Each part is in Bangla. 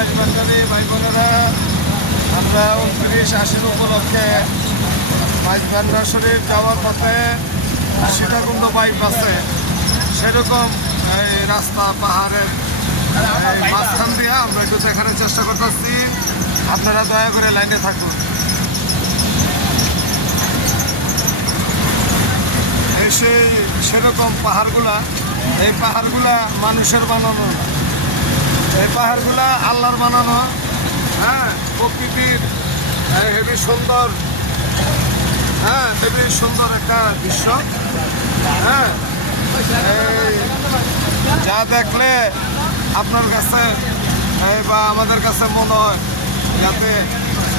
মাইজবান্ডারি ভাই বোনেরা, আমরা 29-80 উপলক্ষে মাইজবান্ডার শরীফ যাওয়ার পথে সীতাকুণ্ড বাইপাসে সেরকম এই রাস্তা পাহাড়ের মাঝখান দিয়ে আমরা একটু দেখানোর চেষ্টা করতেছি। আপনারা দয়া করে লাইনে থাকুন। সেই সেরকম পাহাড়গুলা, এই পাহাড়গুলা মানুষের বানানো না, এই পাহাড়গুলা আল্লাহর বানানো। হ্যাঁ, প্রকৃতির হেবি সুন্দর, হেবি সুন্দর একটা দৃশ্য। হ্যাঁ, এই যা দেখলে আপনার কাছে বা আমাদের কাছে মনে হয় যাতে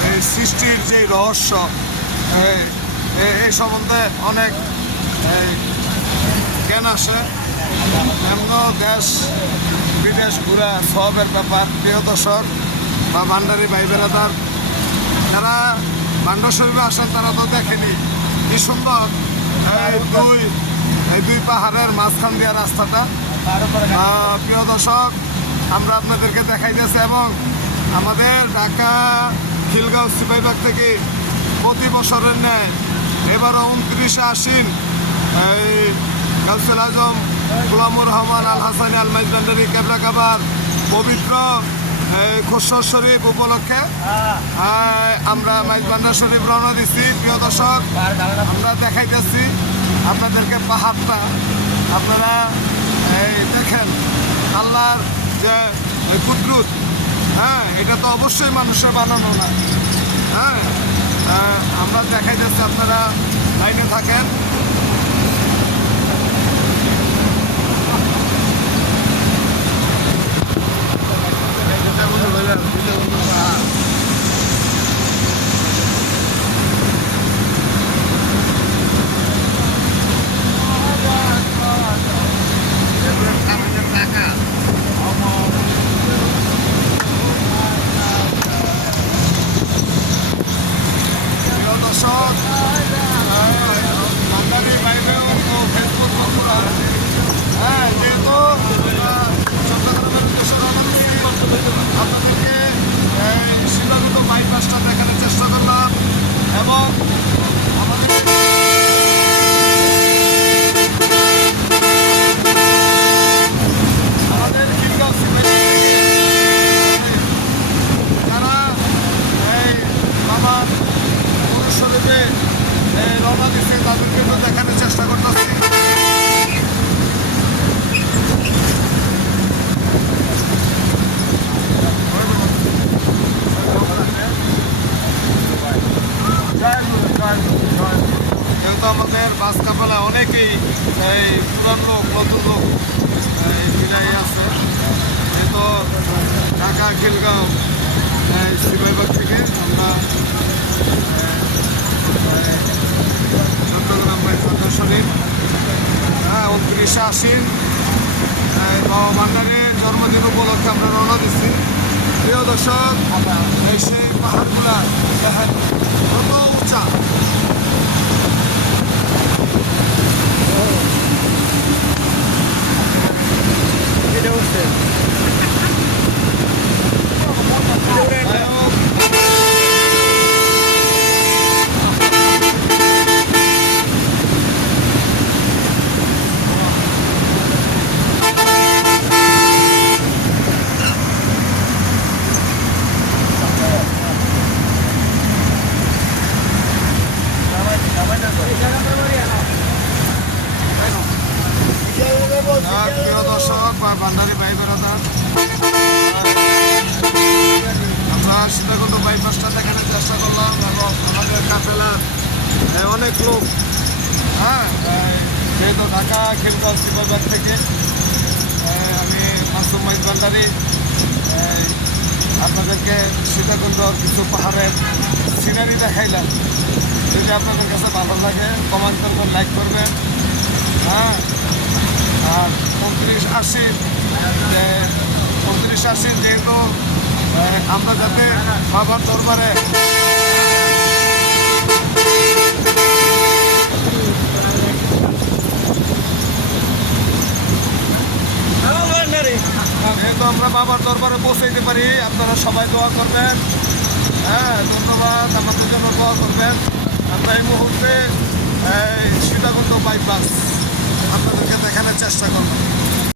এই সৃষ্টির যে রহস্য, এই সম্বন্ধে অনেক জ্ঞান আসে। এমন দেশ বিদেশ ঘুরা সবের ব্যাপার। প্রিয় দর্শক বা ভান্ডারি ভাই বেড়াদার, যারা ভান্ডার শরীফে আসেন তারা তো দেখেনি কি সুন্দর দুই পাহাড়ের মাঝখান দেওয়া রাস্তাটা। প্রিয় দর্শক, আমরা আপনাদেরকে দেখাইতেছি এবং আমাদের ঢাকা খিলগাঁও সিপাহীবাগ থেকে প্রতি বছরের ন্যায় এবারও 29শে আশ্বিন এই গাউসুল আজম গোলামুর রহমান আল হাসানি আল মাইজবান্ডারি কেবলা কাবার পবিত্র খসর শরীফ উপলক্ষে আমরা মাইজবান্ডার শরীফ রওনা দিচ্ছি। প্রিয় দর্শক, আমরা দেখাইতেছি আপনাদেরকে পাহাড়টা। আপনারা এই দেখেন আল্লাহর যে কুদরত। হ্যাঁ, এটা তো অবশ্যই মানুষের বানানো না। হ্যাঁ, আমরা দেখাইতেছি, আপনারা লাইনে থাকেন। ভান্ডারি বাইরে ফেসবুক বন্ধুরা, যেহেতু চট্টগ্রামের উদ্দেশ্যে রওনা দিচ্ছি, আপনাদেরকে সীতাকুণ্ড বাইপাসটা দেখানোর চেষ্টা করলাম এবং আমাদের খিলগাঁও যারা এই বাবার শরীফে রওনা দিচ্ছে তাদেরকে একটু দেখানোর চেষ্টা করতেছি। যেহেতু আমাদের বাস কাপালা অনেকেই এই পুরান লোক নতুন লোক মিলাই আছে, যেহেতু ঢাকা খিলগাঁও সিপাহীবাগ থেকে আমরা চট্টগ্রাম মাইজবান্ডার শরীফ 29শে আশ্বিন বাবা ভান্ডারির জন্মদিন উপলক্ষে আমরা রওনা দিচ্ছি। প্রিয় দর্শক, সেই পাহাড়গুলা দেখেন কত উঁচা। প্রিয় দর্শক বা ভান্ডারি ভাই বেড়াদার, আমরা সীতাকুণ্ড বাইপাসটা দেখানোর চেষ্টা করলাম এবং আমাদের কাফেলা অনেক লোক। হ্যাঁ, যেহেতু ঢাকা খিলগাঁও সিপাহীবাগ থেকে আমি মাসুম মাইজবান্ডারি আপনাদেরকে সীতাকুণ্ড কিছু পাহাড়ের সিনারি দেখাইলাম। যদি আপনাদের কাছে ভালো লাগে কমেন্ট করবেন, লাইক করবেন। হ্যাঁ, আর 29শে আশ্বিন যেহেতু আমরা যাতে বাবার দরবারে যেহেতু আমরা বাবার দরবারে পৌঁছাইতে পারি, আপনারা সবাই দোয়া করবেন। হ্যাঁ, ধন্যবাদ, আমাদের জন্য দোয়া করবেন। আমরা এই মুহূর্তে সীতাকুণ্ড বাইপাস আপনাদেরকে দেখানোর চেষ্টা করবো।